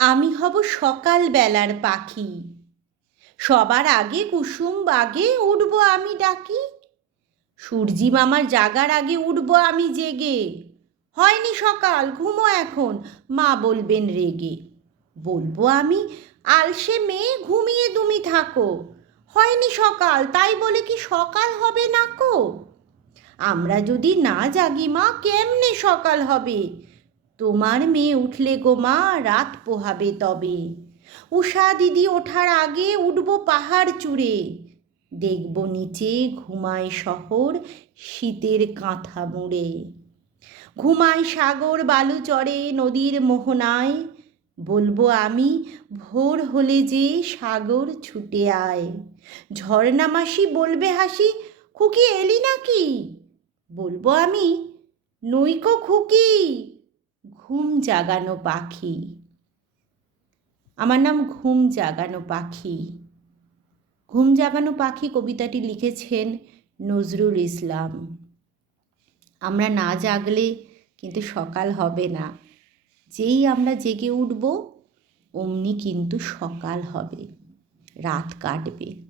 আমি হব সকালবেলার পাখি, সবার আগে কুসুম বাগে উঠব আমি ডাকি। সূর্যি মামার জাগার আগে উঠব আমি জেগে। হয়নি সকাল, ঘুমো এখন, মা বলবেন রেগে। বলবো আমি, আলসে মেয়ে, ঘুমিয়ে তুমি থাকো। হয়নি সকাল, তাই বলে কি সকাল হবে নাকো? আমরা যদি না জাগি মা, কেমনে সকাল হবে? তোমার মেয়ে উঠলে গো মা, রাত পোহাবে তবে। উষা দিদি ওঠার আগে উঠব পাহাড় চূড়ে। দেখব নিচে ঘুমায় শহর শীতের কাঁথা মুড়ে। ঘুমায় সাগর বালুচরে নদীর মোহনায়। বলবো আমি, ভোর হলে যে সাগর ছুটে আয়। ঝর্ণা মাসি বলবে হাসি, খুকি এলি নাকি? বলবো আমি, নইকো খুকি, ঘুম জাগানো পাখি। আমার নাম ঘুম জাগানো পাখি। ঘুম জাগানো পাখি কবিতাটি লিখেছেন নজরুল ইসলাম। আমরা না জাগলে কিন্তু সকাল হবে না। যেই আমরা জেগে উঠব অমনি কিন্তু সকাল হবে, রাত কাটবে।